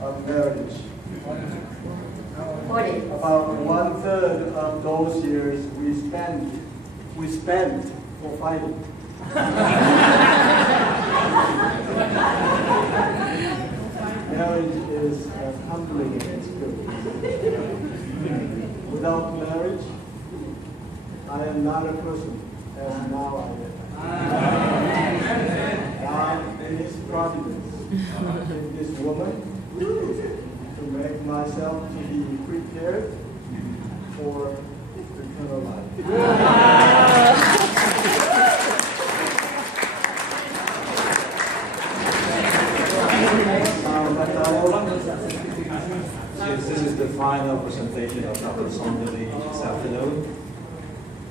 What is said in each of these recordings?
of marriage. 40. About 1/3 of those years we spent for fighting. Marriage is a humbling experience. Without marriage, I am not a person as now I am. God, in His providence, in this woman, to make myself to be prepared for eternal life. Since this is the final presentation of Dr. Sondali this afternoon,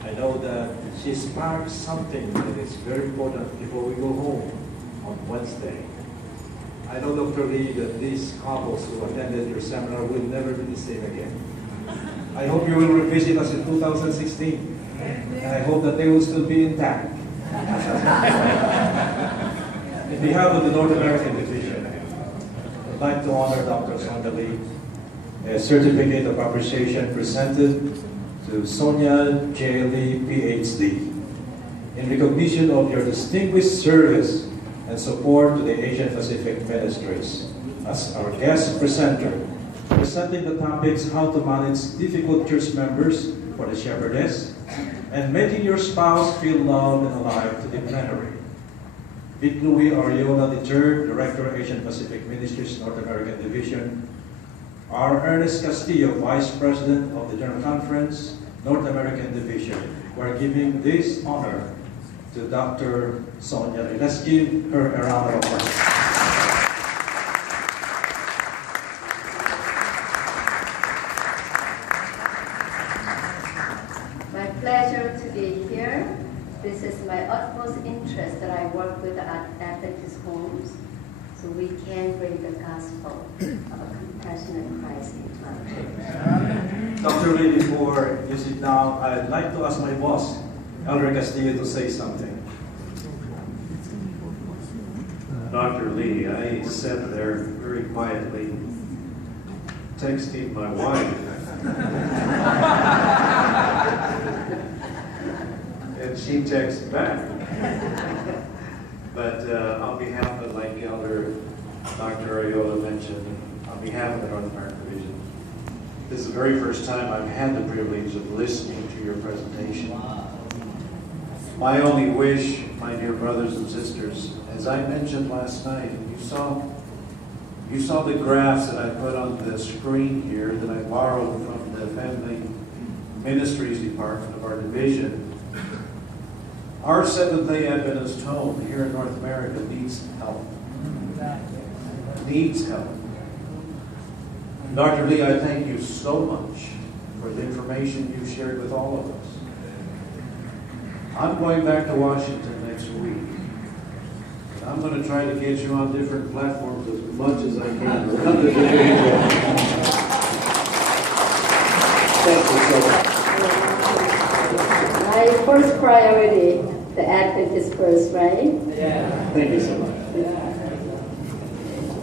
I know that she sparked something that is very important before we go home on Wednesday. I know, Dr. Lee, that these couples who attended your seminar will never be the same again. I hope you will revisit us in 2016, and I hope that they will still be intact. In behalf of the North American Division, I'd like to honor Dr. Sondali, a certificate of appreciation presented to Sonia J. Lee, PhD, in recognition of your distinguished service and support to the Asian Pacific Ministries. As our guest presenter, presenting the topics how to manage difficult church members for the shepherdess and making your spouse feel loved and alive to the plenary. Vic Louis Ariola III, Director, Asian Pacific Ministries, North American Division. R. Ernest Castillo, Vice President of the General Conference, North American Division. We're giving this honor to Dr. Sonia Lee. Let's give her a round of applause. My pleasure to be here. This is my utmost interest that I work with the Adventist homes so we can bring the gospel of a compassionate Christ into our church. Dr. Lee, before you sit down, I'd like to ask my boss, Elder Castillo, to say something. Dr. Lee, I sat there very quietly texting my wife. And she texted back. But on behalf of, like Elder Dr. Ariola mentioned, on behalf of the North American Division, this is the very first time I've had the privilege of listening to your presentation. My only wish, my dear brothers and sisters, as I mentioned last night, and you saw the graphs that I put on the screen here that I borrowed from the Family Ministries Department of our division. Our Seventh-day Adventist home here in North America needs help. Needs help. Dr. Lee, I thank you so much for the information you shared with all of us. I'm going back to Washington next week. And I'm going to try to get you on different platforms as much as I can around the division. Thank you so much. My first priority, the Adventist first, right? Yeah. Thank you so much.